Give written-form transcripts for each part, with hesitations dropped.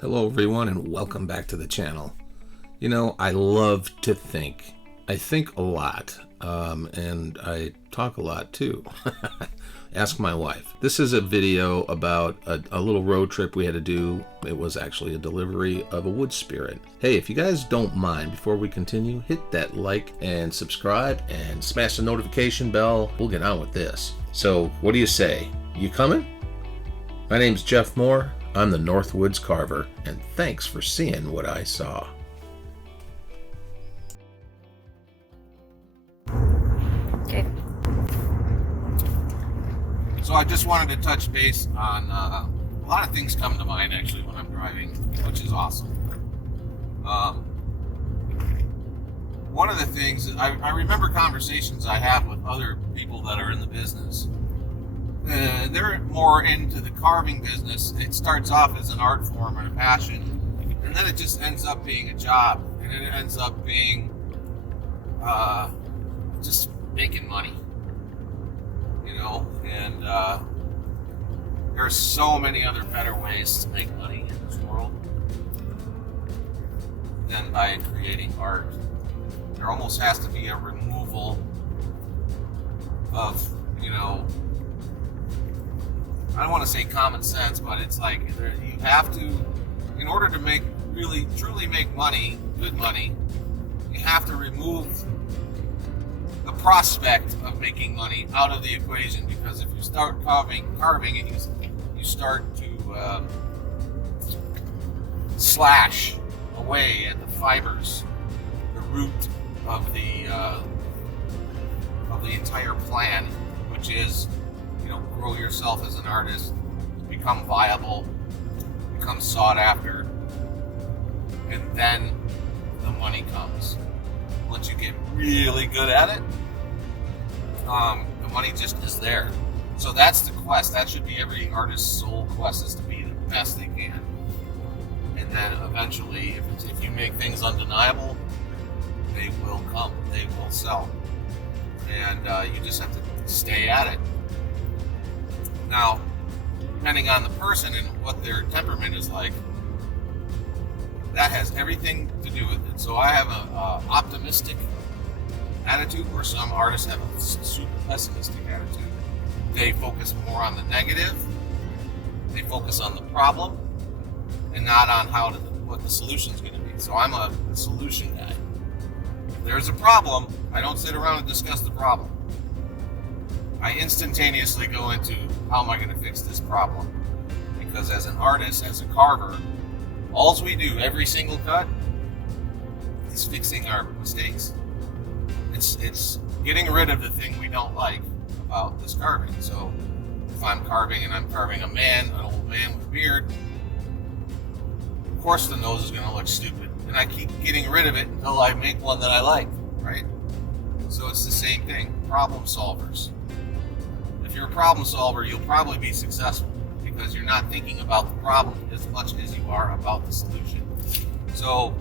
Hello everyone and welcome back to the channel. You know, I love to think. I think a lot, and I talk a lot too. Ask my wife. This is a video about a little road trip we had to do. It was actually a delivery of a wood spirit. Hey, if you guys don't mind, before we continue, hit that like and subscribe and smash the notification bell. We'll get on with this. So, what do you say? You coming? My name's Jeff Moore. I'm the Northwoods Carver, and thanks for seeing what I saw. Okay. So I just wanted to touch base on a lot of things come to mind actually when I'm driving, which is awesome. One of the things I remember conversations I have with other people that are in the business. They're more into the carving business. It starts off as an art form and a passion, and then it just ends up being a job, and it ends up being just making money, you know. And there are so many other better ways to make money in this world than by creating art. There almost has to be a removal of, you know, I don't want to say common sense, but it's like you have to, in order to truly make money, good money, you have to remove the prospect of making money out of the equation. Because if you start carving and you start to slash away at the fibers, the root of the entire plan, which is, grow yourself as an artist, become viable, become sought after, and then the money comes. Once you get really good at it, the money just is there. So that's the quest. That should be every artist's sole quest, is to be the best they can. And then eventually, if you make things undeniable, they will come. They will sell. And you just have to stay at it. Now, depending on the person and what their temperament is like, that has everything to do with it. So I have an optimistic attitude, where some artists have a super pessimistic attitude. They focus more on the negative, they focus on the problem, and not on what the solution is going to be. So I'm a solution guy. If there's a problem, I don't sit around and discuss the problem. I instantaneously go into, how am I going to fix this problem? Because as an artist, as a carver, all we do every single cut is fixing our mistakes. It's getting rid of the thing we don't like about this carving. So if I'm carving and I'm carving an old man with a beard, of course the nose is going to look stupid, and I keep getting rid of it until I make one that I like, right? So it's the same thing. Problem solvers. If you're a problem solver, you'll probably be successful, because you're not thinking about the problem as much as you are about the solution. So,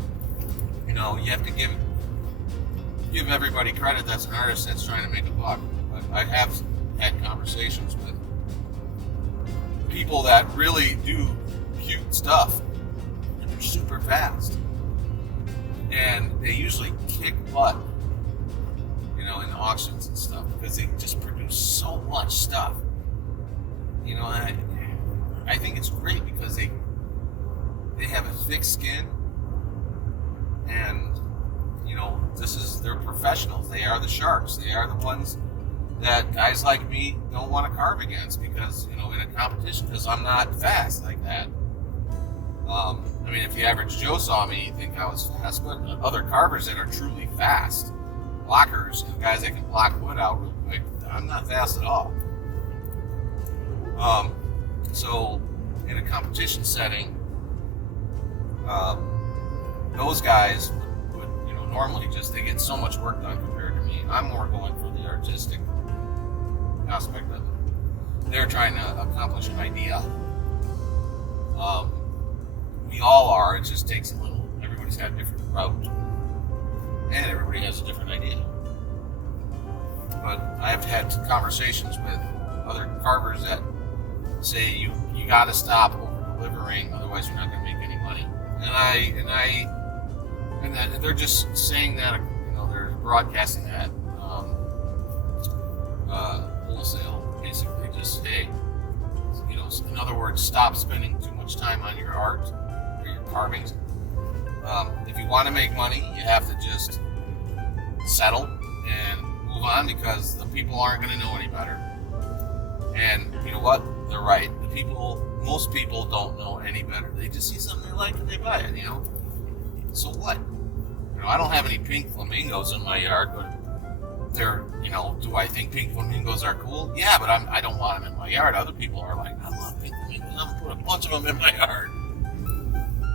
you have to give everybody credit that's an artist that's trying to make a buck. But I have had conversations with people that really do cute stuff, and they're super fast, and they usually kick butt, in auctions and stuff, because they just produce so much stuff. And I think it's great, because they have a thick skin, and they're professionals. They are the sharks. They are the ones that guys like me don't want to carve against, because in a competition, because I'm not fast like that. If the average Joe saw me, you'd think I was fast, but other carvers that are truly fast, blockers, and guys that can block wood out real quick, I'm not fast at all. So in a competition setting, those guys would normally they get so much work done compared to me. I'm more going for the artistic aspect of it. They're trying to accomplish an idea. We all are. It just takes a little. Everybody's got a different route, and everybody has a different idea. But I've had conversations with other carvers that say you got to stop over delivering, otherwise you're not going to make any money. and they're just saying that, they're broadcasting that wholesale, basically. Just, hey, in other words, stop spending too much time on your art or your carvings. If you want to make money, you have to just settle and move on, because the people aren't going to know any better. And you know what? They're right. Most people don't know any better. They just see something they like and they buy it, So what? I don't have any pink flamingos in my yard, but they're, do I think pink flamingos are cool? Yeah, but I don't want them in my yard. Other people are like, I love pink flamingos. I'm going to put a bunch of them in my yard.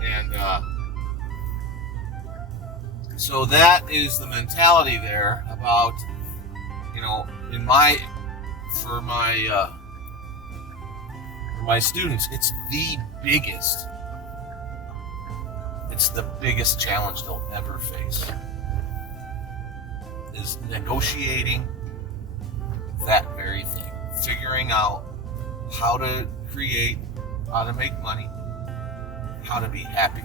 And, so that is the mentality there about, for my students, it's the biggest challenge they'll ever face, is negotiating that very thing, figuring out how to create, how to make money, how to be happy,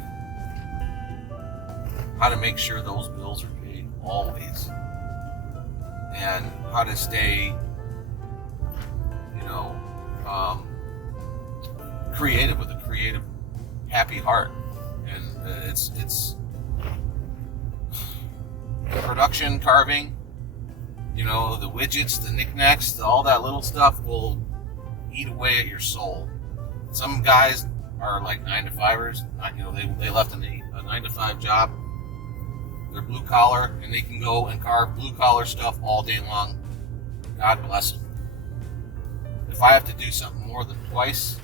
how to make sure those bills are paid always, and how to stay, creative with a creative, happy heart. And it's production carving, the widgets, the knickknacks, all that little stuff will eat away at your soul. Some guys are like 9-to-5ers, they left a 9-to-5 job. They're blue collar, and they can go and carve blue collar stuff all day long. God bless them. If I have to do something more than twice,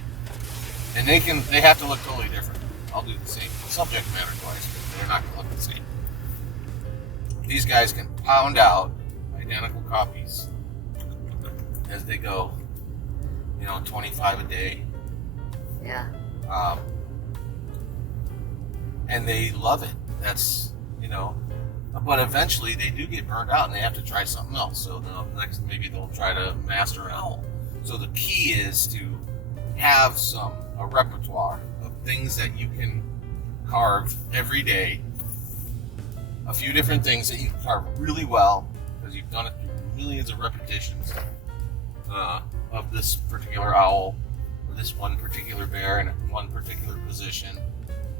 and they have to look totally different. I'll do the same subject matter twice, but they're not going to look the same. These guys can pound out identical copies as they go, 25 a day. Yeah. And they love it. That's, but eventually they do get burned out and they have to try something else. So maybe they'll try to master an owl. So the key is to have a repertoire of things that you can carve every day, a few different things that you can carve really well, because you've done it through millions of repetitions of this particular owl, or this one particular bear in one particular position.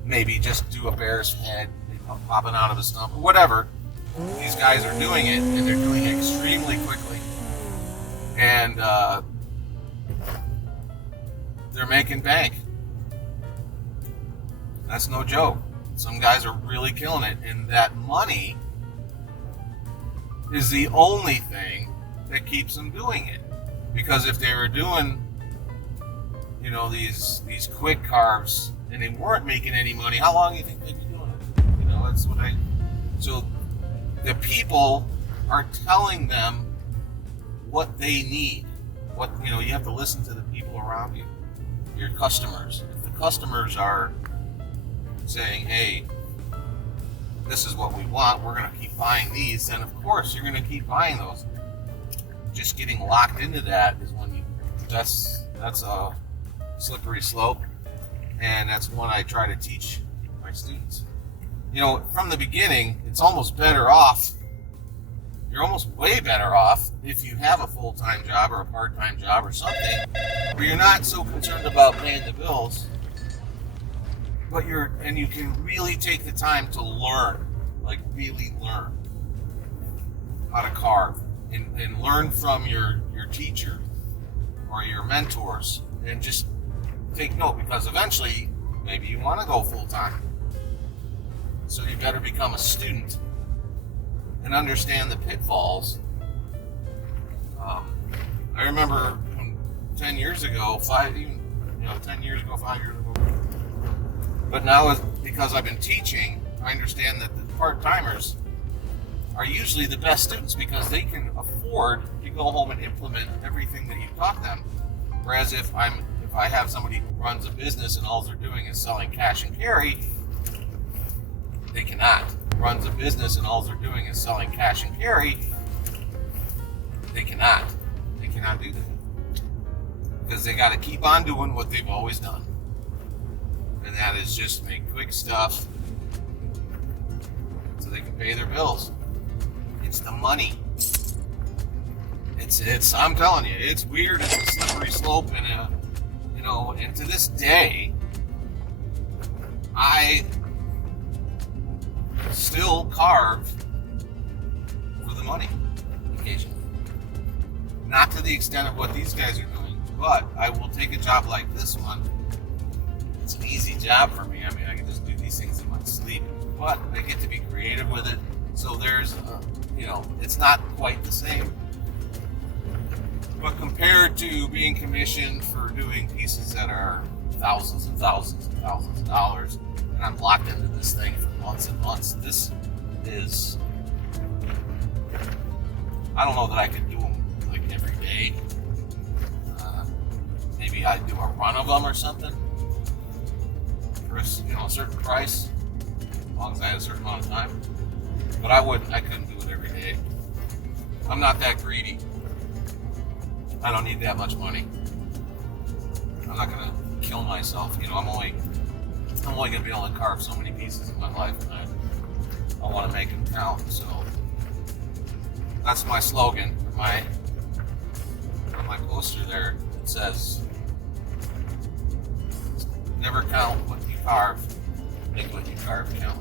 Maybe just do a bear's head popping out of a stump, or whatever. These guys are doing it, and they're doing it extremely quickly. And they're making bank. That's no joke. Some guys are really killing it, and that money is the only thing that keeps them doing it. Because if they were doing, these quick carves and they weren't making any money, how long do you think they'd be doing it? That's what so the people are telling them what they need. You have to listen to the people around you, your customers. If the customers are saying, hey, this is what we want, we're going to keep buying these, then of course you're going to keep buying those. Just getting locked into that is when that's a slippery slope, and that's one I try to teach my students. From the beginning, it's almost better off. You're almost way better off if you have a full-time job or a part-time job or something, where you're not so concerned about paying the bills, but you can really take the time to learn, really learn how to carve, and learn from your teacher or your mentors, and just take note, because eventually maybe you want to go full-time. So you better become a student and understand the pitfalls. I remember 10 years ago, 5 years ago. But now, because I've been teaching, I understand that the part-timers are usually the best students, because they can afford to go home and implement everything that you taught them. Whereas if I have somebody who runs a business and all they're doing is selling cash and carry, they cannot. Runs a business and all they're doing is selling cash and carry, they cannot do that, because they got to keep on doing what they've always done. and that is just make quick stuff so they can pay their bills. It's the money. It's I'm telling you, it's weird. It's a slippery slope, and and to this day, I still carve for the money occasionally. Not to the extent of what these guys are doing, but I will take a job like this one. It's an easy job for me. I mean, I can just do these things in my sleep, but I get to be creative with it. So there's, it's not quite the same. But compared to being commissioned for doing pieces that are thousands and thousands and thousands of dollars, and I'm locked into this thing for months and months, this is, I don't know that I could do them like every day. Maybe I'd do a run of them or something for a certain price, as long as I had a certain amount of time. But I couldn't do it every day. I'm not that greedy. I don't need that much money. I'm not gonna kill myself. I'm only gonna be able to carve so many pieces in my life, and I want to make them count. So that's my slogan. My poster there, it says, "Never count what you carve. Make what you carve count."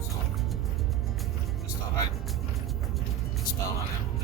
So just thought I'd expound on that.